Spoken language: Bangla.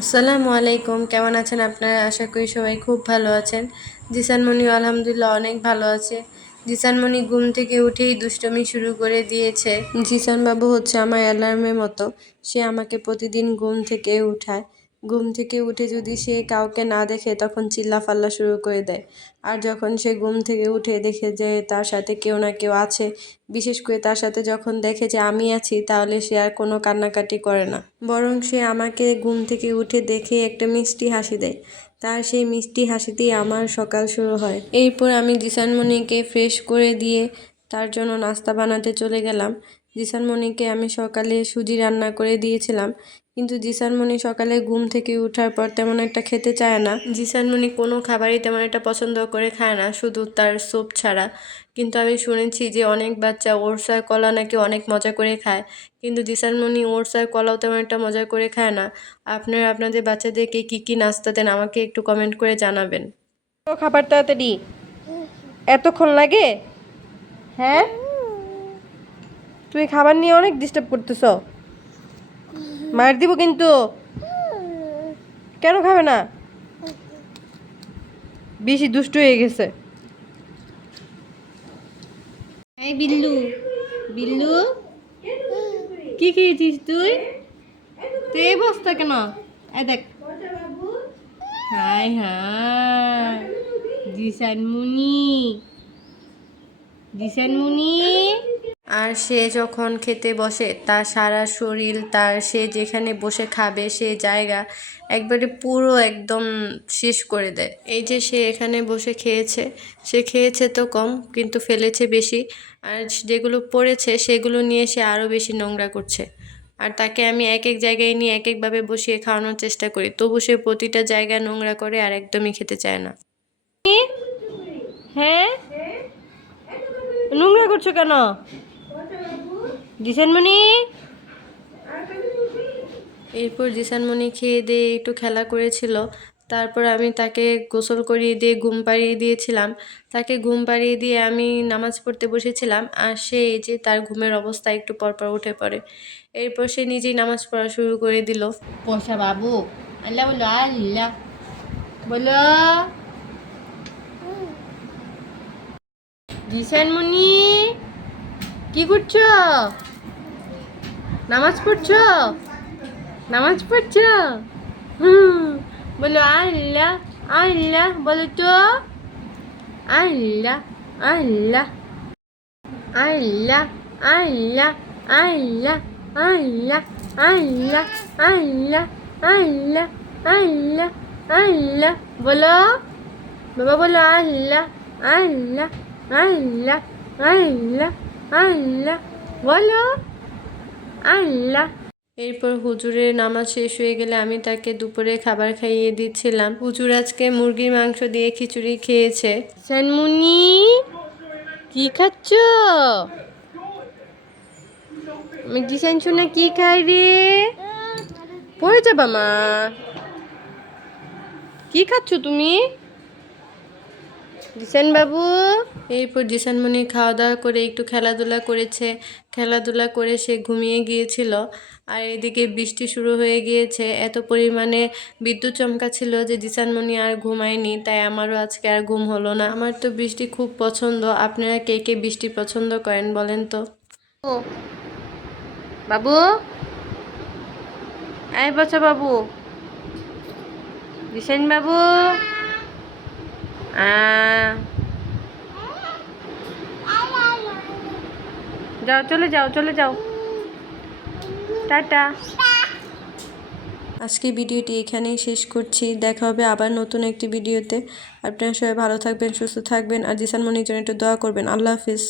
আসসালামু আলাইকুম, কেমন আছেন আপনারা? আশা করি সবাই খুব ভালো আছেন। জিসানমণি আলহামদুলিল্লাহ অনেক ভালো আছে। জিসানমণি ঘুম থেকে উঠেই দুষ্টুমি শুরু করে দিয়েছে। জিসান বাবু হচ্ছে আমার অ্যালার্মের মতো, সে আমাকে প্রতিদিন ঘুম থেকে উঠায়। ঘুম থেকে উঠে যদি সে কাউকে না দেখে তখন চিল্লাফাল্লা শুরু করে দেয়। আর যখন সে ঘুম থেকে উঠে দেখে যে তার সাথে কেউ না কেউ আছে, বিশেষ করে তার সাথে যখন দেখে যে আমি আছি, তাহলে সে আর কোনো কান্নাকাটি করে না, বরং সে আমাকে ঘুম থেকে উঠে দেখে একটা মিষ্টি হাসি দেয়। তার সেই মিষ্টি হাসিতেই আমার সকাল শুরু হয়। এরপর আমি জিসানমণিকে ফ্রেশ করে দিয়ে তার জন্য নাস্তা বানাতে চলে গেলাম। জিসানমণিকে আমি সকালে সুজি রান্না করে দিয়েছিলাম, কিন্তু জিসানমণি সকালে ঘুম থেকে ওঠার পর তেমন একটা খেতে চায় না। জিসানমণি কোনো খাবারই তেমন একটা পছন্দ করে খায় না, শুধু তার স্যুপ ছাড়া। কিন্তু আমি শুনেছি যে অনেক বাচ্চা ওটস আর কলা নাকি অনেক মজা করে খায়, কিন্তু জিসানমণি ওটস আর কলাও তেমন একটা মজা করে খায় না। আপনারা আপনাদের বাচ্চাদেরকে কী কী নাস্তা দেন আমাকে একটু কমেন্ট করে জানাবেন। খাবার তাড়াতাড়ি, এতক্ষণ লাগে? হ্যাঁ, তুমি খাবার নিয়ে অনেক ডিস্টার্ব করতেছ, মার দিব কিন্তু। কেন খাবে না? বেশি দুষ্ট হয়ে গেছে। এই বিল্লু, বিল্লু, কি খেয়েছিস তুই? তুই এই বস্তা কেন? এই দেখ, হাই হাই, জিসানমুনি, জিসানমুনি। আর সে যখন খেতে বসে তার সারা শরীর, তার সে যেখানে বসে খাবে সে জায়গা একবারে পুরো একদম শেষ করে দেয়। এই যে সে এখানে বসে খেয়েছে, সে খেয়েছে তো কম কিন্তু ফেলেছে বেশি, আর যেগুলো পড়েছে সেগুলো নিয়ে সে আরও বেশি নোংরা করছে। আর তাকে আমি এক এক জায়গায় নিয়ে এক একভাবে বসিয়ে খাওয়ানোর চেষ্টা করি, তবু সে প্রতিটা জায়গায় নোংরা করে আর একদমই খেতে চায় না। হ্যাঁ, নোংরা করছো কেন জিসানমণি? এরপর জিসানমণি খেয়ে দিয়ে একটু খেলা করেছিল, তারপর আমি তাকে গোসল করিয়ে দিয়ে ঘুম পাড়িয়ে দিয়েছিলাম। তাকে ঘুম পাড়িয়ে দিয়ে আমি নামাজ পড়তে বসেছিলাম, আর সে এই যে তার ঘুমের অবস্থা একটু পরপর উঠে পড়ে। এরপর সে নিজেই নামাজ পড়া শুরু করে দিল। পোষা বাবু, আল্লাহ বলো, আল্লাহ বলো। জিসানমুনি, কি করছো? নামাজ পড়ছো? নামাজ পড়ছো? বলো আল্লাহ, আল্লাহ বলো তো। আল্লাহ, আল্লাহ, আল্লাহ, আল্লাহ, আল্লাহ, আল্লাহ, আল্লাহ, আল্লাহ, আল্লাহ, আল্লাহ, আল্লাহ বলো। বাবা বলো আল্লাহ, আল্লাহ, আল্লাহ, আল্লাহ, আল্লাহ বলো আল্লাহ। এরপর হুজুরের নামাজ শেষ হয়ে গেলে আমি তাকে দুপুরে খাবার খাইয়ে দিচ্ছিলাম। হুজুর আজকে মুরগির মাংস দিয়ে খিচুড়ি খেয়েছে। জিসানমণি, কি খাচ্ছ? আমি জিসান শোনা কি খাই রে? পড়ে যাবা মা। কি খাচ্ছ তুমি জিসান বাবু? এরপর জিসানমণি খাওয়া দাওয়া করে একটু খেলাধুলা করেছে। খেলাধুলা করে সে ঘুমিয়ে গিয়েছিল। আর এদিকে বৃষ্টি শুরু হয়ে গিয়েছে, এত পরিমাণে বিদ্যুৎ চমকাচ্ছিল যে জিসানমণি আর ঘুমায়নি, তাই আমারও আজকে আর ঘুম হলো না। আমার তো বৃষ্টি খুব পছন্দ। আপনারা কে কে বৃষ্টি পছন্দ করেন বলেন তো? ও বাবু, এই বাচ্চা বাবু, জিসান বাবু, যাও, চলে যাও, চলে যাও, টাটা। আজকে ভিডিওটি এখানেই শেষ করছি। দেখা হবে আবার নতুন একটি ভিডিওতে। আপনারা সবাই ভালো থাকবেন, সুস্থ থাকবেন, আর জিসানমণির জন্য একটু দোয়া করবেন। আল্লাহ হাফিজ।